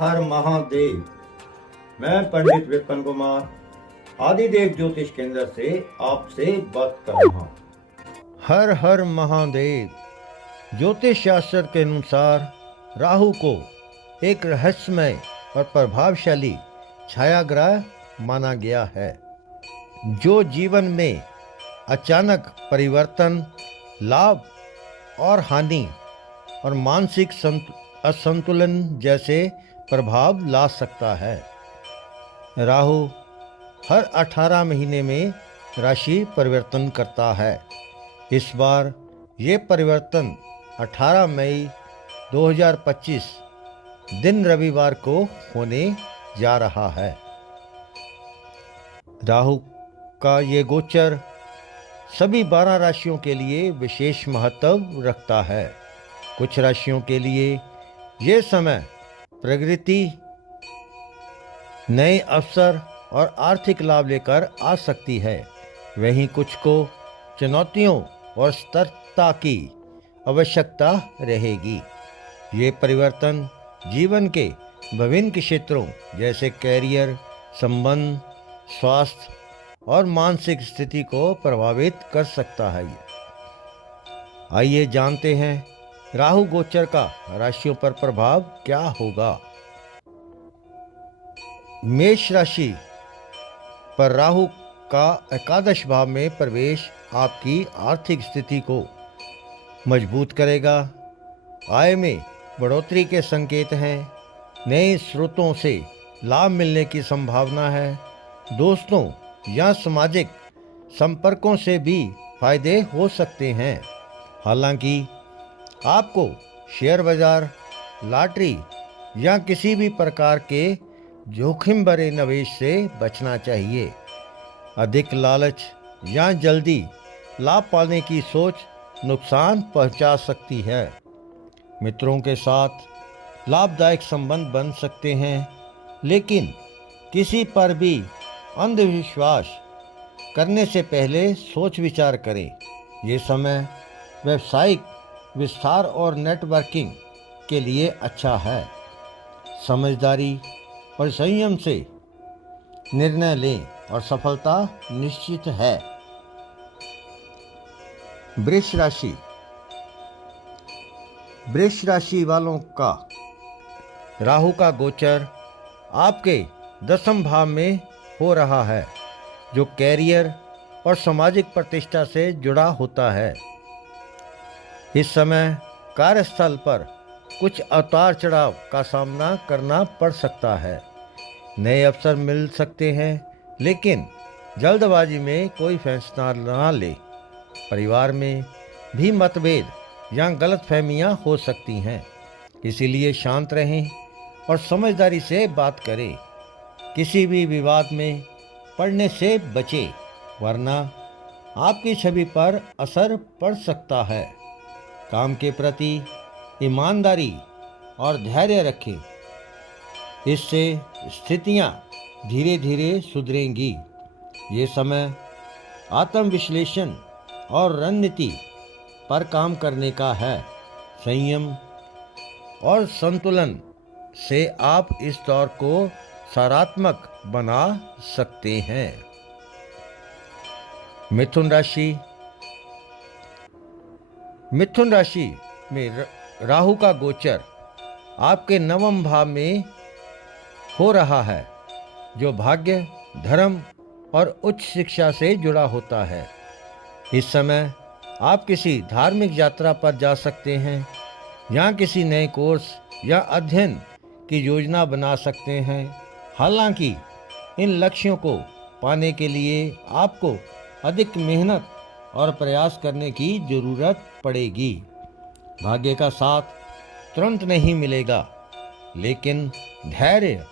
हर महादेव। मैं पंडित विपिन कुमार आदिदेव ज्योतिष केंद्र से आपसे बात कर रहा हूँ। हर हर महादेव। ज्योतिष शास्त्र के अनुसार राहु को एक रहस्यमय और प्रभावशाली छायाग्रह माना गया है, जो जीवन में अचानक परिवर्तन, लाभ और हानि और मानसिक असंतुलन जैसे प्रभाव ला सकता है। राहु हर 18 महीने में राशि परिवर्तन करता है। इस बार ये परिवर्तन 18 मई 2025 दिन रविवार को होने जा रहा है। राहु का ये गोचर सभी 12 राशियों के लिए विशेष महत्व रखता है। कुछ राशियों के लिए ये समय प्रगति, नए अवसर और आर्थिक लाभ लेकर आ सकती है। वहीं कुछ को चुनौतियों और सतर्कता की आवश्यकता रहेगी। ये परिवर्तन जीवन के विभिन्न क्षेत्रों जैसे कैरियर, संबंध, स्वास्थ्य और मानसिक स्थिति को प्रभावित कर सकता है। आइए जानते हैं राहु गोचर का राशियों पर प्रभाव क्या होगा। मेष राशि पर राहु का एकादश भाव में प्रवेश आपकी आर्थिक स्थिति को मजबूत करेगा। आय में बढ़ोतरी के संकेत हैं। नए स्रोतों से लाभ मिलने की संभावना है। दोस्तों या सामाजिक संपर्कों से भी फायदे हो सकते हैं। हालांकि आपको शेयर बाजार, लॉटरी या किसी भी प्रकार के जोखिम भरे निवेश से बचना चाहिए। अधिक लालच या जल्दी लाभ पाने की सोच नुकसान पहुंचा सकती है। मित्रों के साथ लाभदायक संबंध बन सकते हैं, लेकिन किसी पर भी अंधविश्वास करने से पहले सोच विचार करें। ये समय व्यावसायिक विस्तार और नेटवर्किंग के लिए अच्छा है। समझदारी और संयम से निर्णय लें और सफलता निश्चित है। वृष राशि। वृष राशि वालों का राहु का गोचर आपके 10वें भाव में हो रहा है, जो कैरियर और सामाजिक प्रतिष्ठा से जुड़ा होता है। इस समय कार्यस्थल पर कुछ उतार चढ़ाव का सामना करना पड़ सकता है। नए अवसर मिल सकते हैं, लेकिन जल्दबाजी में कोई फैसला न लें। परिवार में भी मतभेद या गलतफहमियां हो सकती हैं, इसीलिए शांत रहें और समझदारी से बात करें। किसी भी विवाद में पड़ने से बचें, वरना आपकी छवि पर असर पड़ सकता है। काम के प्रति ईमानदारी और धैर्य रखें, इससे स्थितियां धीरे धीरे सुधरेंगी। ये समय आत्मविश्लेषण और रणनीति पर काम करने का है। संयम और संतुलन से आप इस दौर को सकारात्मक बना सकते हैं। मिथुन राशि। मिथुन राशि में राहु का गोचर आपके 9वें भाव में हो रहा है, जो भाग्य, धर्म और उच्च शिक्षा से जुड़ा होता है। इस समय आप किसी धार्मिक यात्रा पर जा सकते हैं या किसी नए कोर्स या अध्ययन की योजना बना सकते हैं। हालांकि इन लक्ष्यों को पाने के लिए आपको अधिक मेहनत और प्रयास करने की जरूरत पड़ेगी। भाग्य का साथ तुरंत नहीं मिलेगा, लेकिन धैर्य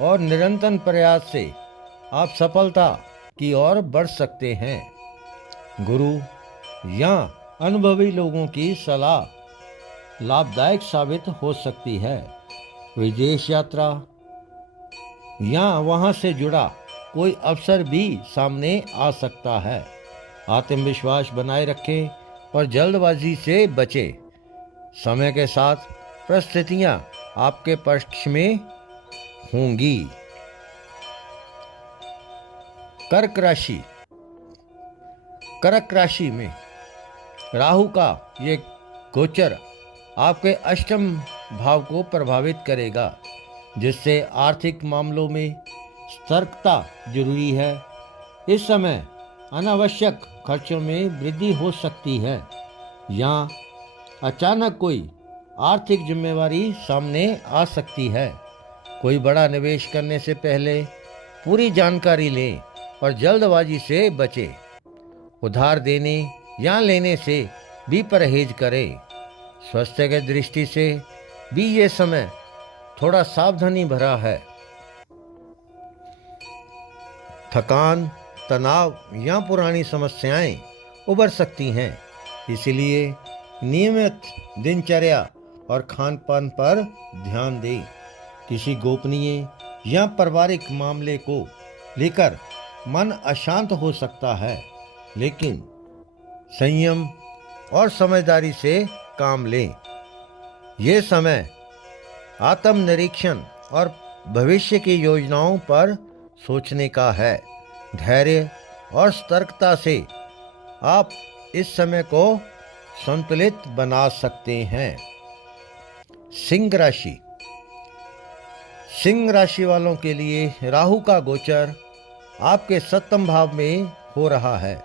और निरंतर प्रयास से आप सफलता की ओर बढ़ सकते हैं। गुरु या अनुभवी लोगों की सलाह लाभदायक साबित हो सकती है। विदेश यात्रा या वहां से जुड़ा कोई अवसर भी सामने आ सकता है। आत्मविश्वास बनाए रखें और जल्दबाजी से बचें। समय के साथ परिस्थितियां आपके पक्ष में होंगी। कर्क राशि। कर्क राशि में राहु का ये गोचर आपके अष्टम भाव को प्रभावित करेगा, जिससे आर्थिक मामलों में सतर्कता जरूरी है। इस समय अनावश्यक खर्चों में वृद्धि हो सकती है या अचानक कोई आर्थिक जिम्मेवारी सामने आ सकती है। कोई बड़ा निवेश करने से पहले पूरी जानकारी लें और जल्दबाजी से बचें। उधार देने या लेने से भी परहेज करें। स्वास्थ्य की दृष्टि से भी ये समय थोड़ा सावधानी भरा है। थकान, तनाव या पुरानी समस्याएं उभर सकती हैं, इसलिए नियमित दिनचर्या और खान पान पर ध्यान दें। किसी गोपनीय या पारिवारिक मामले को लेकर मन अशांत हो सकता है, लेकिन संयम और समझदारी से काम लें। ये समय आत्मनिरीक्षण और भविष्य की योजनाओं पर सोचने का है। धैर्य और सतर्कता से आप इस समय को संतुलित बना सकते हैं। सिंह राशि। सिंह राशि वालों के लिए राहु का गोचर आपके सप्तम भाव में हो रहा है,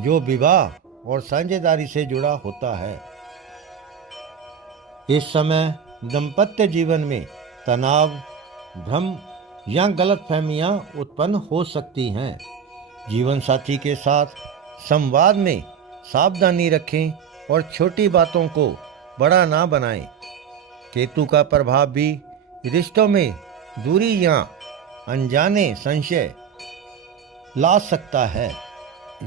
जो विवाह और साझेदारी से जुड़ा होता है। इस समय दाम्पत्य जीवन में तनाव, भ्रम या गलतफहमियां उत्पन्न हो सकती हैं। जीवन साथी के साथ संवाद में सावधानी रखें और छोटी बातों को बड़ा ना बनाएं। केतु का प्रभाव भी रिश्तों में दूरी या अनजाने संशय ला सकता है।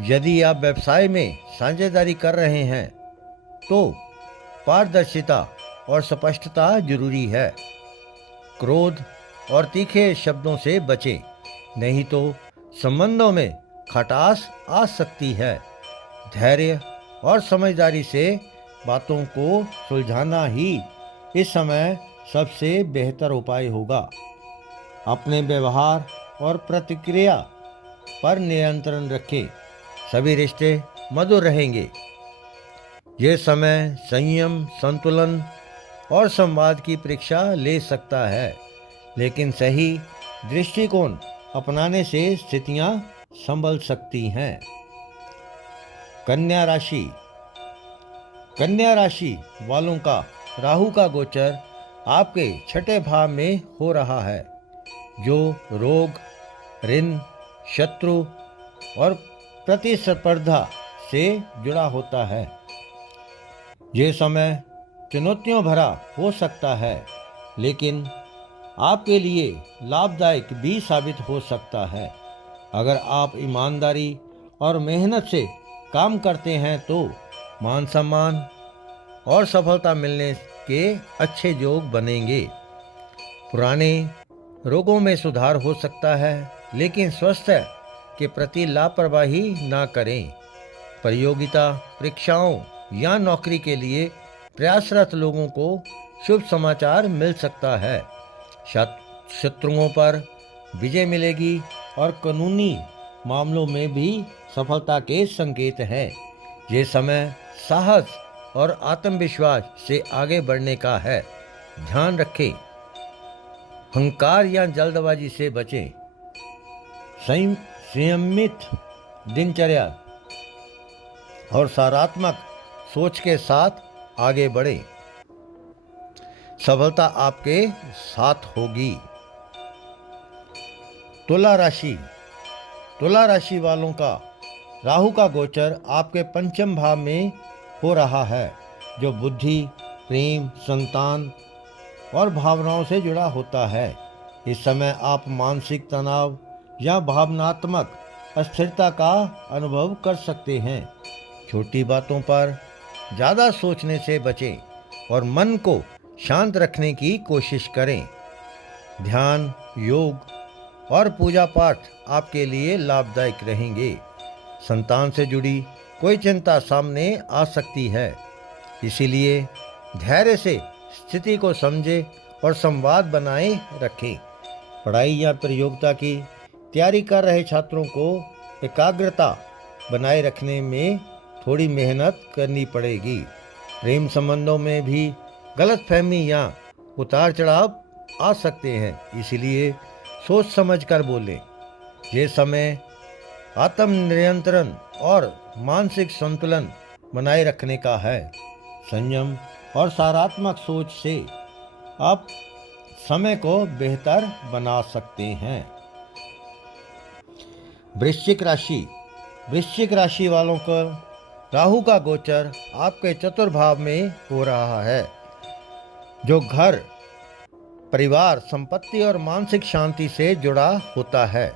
यदि आप व्यवसाय में साझेदारी कर रहे हैं तो पारदर्शिता और स्पष्टता जरूरी है। क्रोध और तीखे शब्दों से बचें, नहीं तो संबंधों में खटास आ सकती है। धैर्य और समझदारी से बातों को सुलझाना ही इस समय सबसे बेहतर उपाय होगा। अपने व्यवहार और प्रतिक्रिया पर नियंत्रण रखें, सभी रिश्ते मधुर रहेंगे। ये समय संयम, संतुलन और संवाद की परीक्षा ले सकता है, लेकिन सही दृष्टिकोण अपनाने से स्थितियां संभल सकती हैं। कन्या राशि। कन्या राशि वालों का राहु का गोचर आपके छठे भाव में हो रहा है, जो रोग, ऋण, शत्रु और प्रतिस्पर्धा से जुड़ा होता है। ये समय चुनौतियों भरा हो सकता है, लेकिन आपके लिए लाभदायक भी साबित हो सकता है। अगर आप ईमानदारी और मेहनत से काम करते हैं तो मान सम्मान और सफलता मिलने के अच्छे योग बनेंगे। पुराने रोगों में सुधार हो सकता है, लेकिन स्वास्थ्य के प्रति लापरवाही ना करें। प्रतियोगिता परीक्षाओं या नौकरी के लिए प्रयासरत लोगों को शुभ समाचार मिल सकता है। शत्रुओं पर विजय मिलेगी और कानूनी मामलों में भी सफलता के संकेत हैं। ये समय साहस और आत्मविश्वास से आगे बढ़ने का है। ध्यान रखें, अहंकार या जल्दबाजी से बचें। संयमित दिनचर्या और सकारात्मक सोच के साथ आगे बढ़ें। सफलता आपके साथ होगी। तुला राशि। तुला राशि वालों का राहु का गोचर आपके पंचम भाव में हो रहा है, जो बुद्धि, प्रेम, संतान और भावनाओं से जुड़ा होता है। इस समय आप मानसिक तनाव या भावनात्मक अस्थिरता का अनुभव कर सकते हैं। छोटी बातों पर ज़्यादा सोचने से बचें और मन को शांत रखने की कोशिश करें। ध्यान, योग और पूजा पाठ आपके लिए लाभदायक रहेंगे। संतान से जुड़ी कोई चिंता सामने आ सकती है, इसीलिए धैर्य से स्थिति को समझें और संवाद बनाए रखें। पढ़ाई या प्रतियोगिता की तैयारी कर रहे छात्रों को एकाग्रता बनाए रखने में थोड़ी मेहनत करनी पड़ेगी। प्रेम संबंधों में भी गलतफहमी या उतार चढ़ाव आ सकते हैं, इसलिए सोच समझ कर बोलें। ये समय आत्म नियंत्रण और मानसिक संतुलन बनाए रखने का है। संयम और सकारात्मक सोच से आप समय को बेहतर बना सकते हैं। वृश्चिक राशि वालों को राहु का गोचर आपके चतुर्भाव में हो रहा है, जो घर, परिवार, संपत्ति और मानसिक शांति से जुड़ा होता है।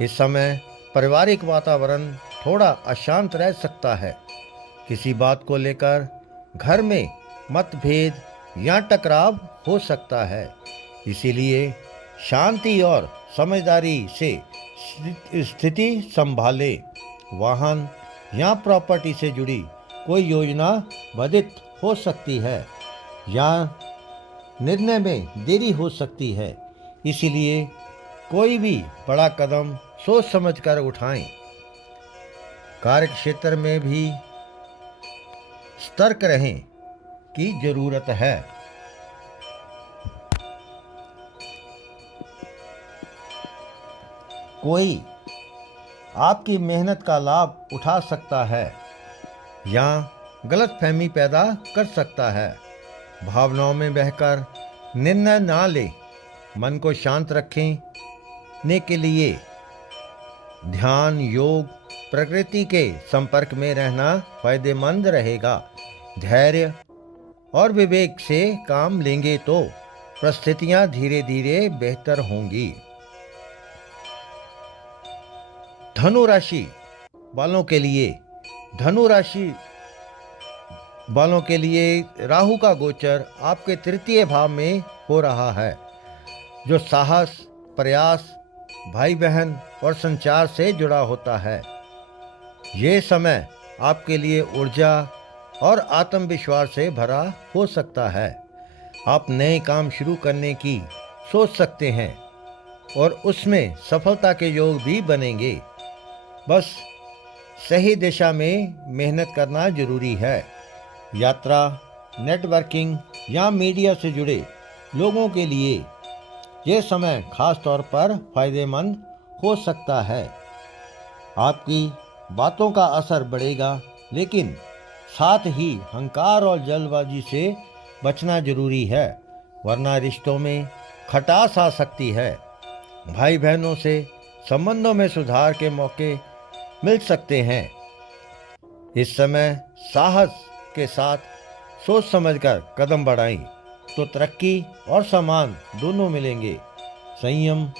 इस समय पारिवारिक वातावरण थोड़ा अशांत रह सकता है। किसी बात को लेकर घर में मतभेद या टकराव हो सकता है, इसीलिए शांति और समझदारी से स्थिति संभाले। वाहन या प्रॉपर्टी से जुड़ी कोई योजना बाधित हो सकती है या निर्णय में देरी हो सकती है, इसीलिए कोई भी बड़ा कदम सोच समझकर उठाएं। कार्य क्षेत्र में भी सतर्क रहें की जरूरत है। कोई आपकी मेहनत का लाभ उठा सकता है या गलतफहमी पैदा कर सकता है। भावनाओं में बहकर निर्णय ना लें। मन को शांत रखने के लिए ध्यान, योग, प्रकृति के संपर्क में रहना फायदेमंद रहेगा। धैर्य और विवेक से काम लेंगे तो परिस्थितियां धीरे धीरे बेहतर होंगी। धनु राशि वालों के लिए राहु का गोचर आपके तृतीय भाव में हो रहा है, जो साहस, प्रयास, भाई बहन और संचार से जुड़ा होता है। ये समय आपके लिए ऊर्जा और आत्मविश्वास से भरा हो सकता है। आप नए काम शुरू करने की सोच सकते हैं और उसमें सफलता के योग भी बनेंगे। बस सही दिशा में मेहनत करना जरूरी है। यात्रा, नेटवर्किंग या मीडिया से जुड़े लोगों के लिए यह समय खास तौर पर फायदेमंद हो सकता है। आपकी बातों का असर बढ़ेगा, लेकिन साथ ही अहंकार और जल्दबाजी से बचना जरूरी है, वरना रिश्तों में खटास आ सकती है। भाई बहनों से संबंधों में सुधार के मौके मिल सकते हैं। इस समय साहस के साथ सोच समझकर कदम बढ़ाएं तो तरक्की और सम्मान दोनों मिलेंगे। संयम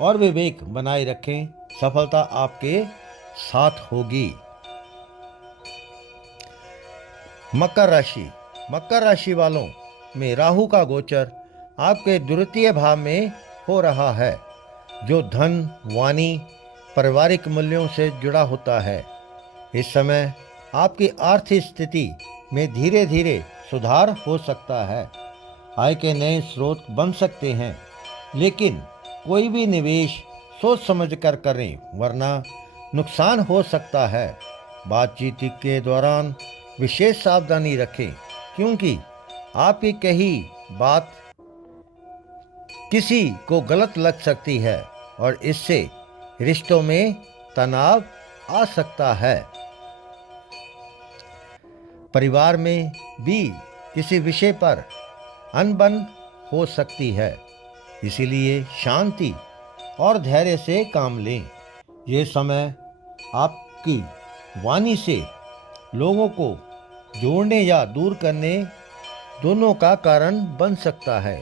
और विवेक बनाए रखें, सफलता आपके साथ होगी। मकर राशि वालों में राहु का गोचर आपके द्वितीय भाव में हो रहा है, जो धन, वाणी, पारिवारिक मूल्यों से जुड़ा होता है। इस समय आपकी आर्थिक स्थिति में धीरे धीरे सुधार हो सकता है। आय के नए स्रोत बन सकते हैं, लेकिन कोई भी निवेश सोच समझकर करें, वरना नुकसान हो सकता है। बातचीत के दौरान विशेष सावधानी रखें, क्योंकि आपकी कही बात किसी को गलत लग सकती है और इससे रिश्तों में तनाव आ सकता है। परिवार में भी किसी विषय पर अनबन हो सकती है, इसीलिए शांति और धैर्य से काम लें। ये समय आपकी वाणी से लोगों को जोड़ने या दूर करने दोनों का कारण बन सकता है।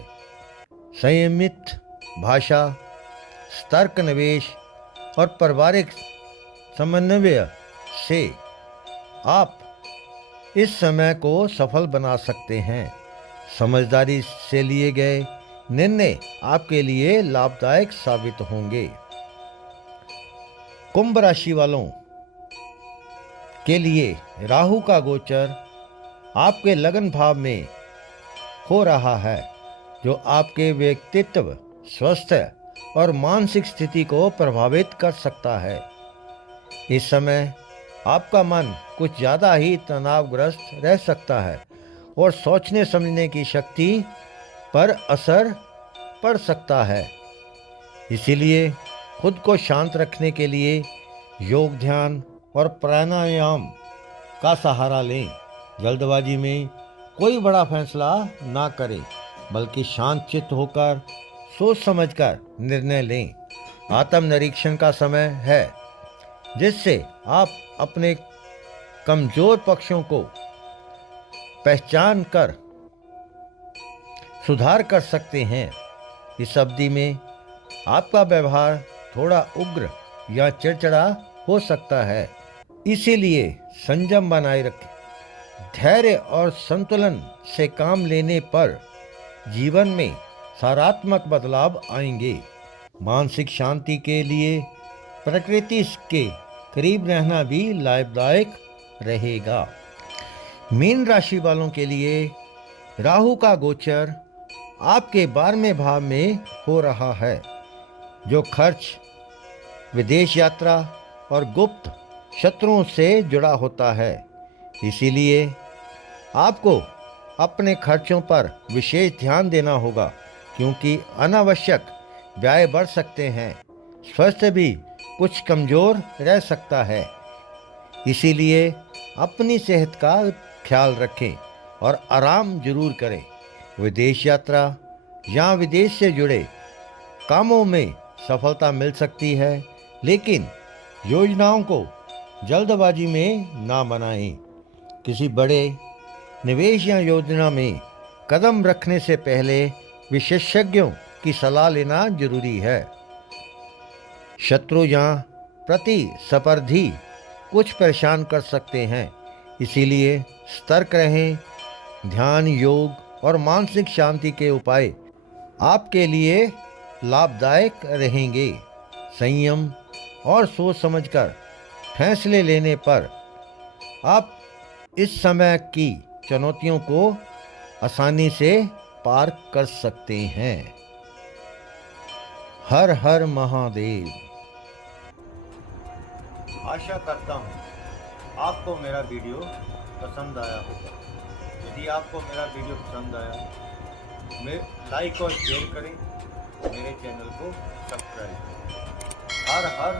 संयमित भाषा, सतर्क निवेश और पारिवारिक समन्वय से आप इस समय को सफल बना सकते हैं। समझदारी से लिए गए निर्णय आपके लिए लाभदायक साबित होंगे। कुंभ राशि वालों के लिए राहु का गोचर आपके लगन भाव में हो रहा है, जो आपके व्यक्तित्व, स्वास्थ्य और मानसिक स्थिति को प्रभावित कर सकता है। इस समय आपका मन कुछ ज़्यादा ही तनावग्रस्त रह सकता है और सोचने समझने की शक्ति पर असर पड़ सकता है। इसीलिए खुद को शांत रखने के लिए योग, ध्यान और प्राणायाम का सहारा लें। जल्दबाजी में कोई बड़ा फैसला ना करें, बल्कि शांत चित्त होकर सोच समझकर निर्णय लें। आत्मनिरीक्षण का समय है, जिससे आप अपने कमजोर पक्षों को पहचान कर सुधार कर सकते हैं। इस अवधि में आपका व्यवहार थोड़ा उग्र या चिड़चिड़ा हो सकता है, इसीलिए संयम बनाए रखें। धैर्य और संतुलन से काम लेने पर जीवन में सकारात्मक बदलाव आएंगे। मानसिक शांति के लिए प्रकृति के करीब रहना भी लाभदायक रहेगा। मीन राशि वालों के लिए राहु का गोचर आपके 12वें भाव में हो रहा है, जो खर्च, विदेश यात्रा और गुप्त शत्रुओं से जुड़ा होता है। इसीलिए आपको अपने खर्चों पर विशेष ध्यान देना होगा, क्योंकि अनावश्यक व्यय बढ़ सकते हैं। स्वास्थ्य भी कुछ कमज़ोर रह सकता है, इसीलिए अपनी सेहत का ख्याल रखें और आराम जरूर करें। विदेश यात्रा या विदेश से जुड़े कामों में सफलता मिल सकती है, लेकिन योजनाओं को जल्दबाजी में ना बनाएं। किसी बड़े निवेश या योजना में कदम रखने से पहले विशेषज्ञों की सलाह लेना जरूरी है। शत्रु या प्रतिस्पर्धी कुछ परेशान कर सकते हैं, इसीलिए सतर्क रहें। ध्यान, योग और मानसिक शांति के उपाय आपके लिए लाभदायक रहेंगे। संयम और सोच समझकर फैसले लेने पर आप इस समय की चुनौतियों को आसानी से पार कर सकते हैं। हर हर महादेव। आशा करता हूँ आपको मेरा वीडियो पसंद आया होगा। यदि आपको मेरा वीडियो पसंद आया, मैं लाइक और शेयर करें, मेरे चैनल को सब्सक्राइब करें। हर हर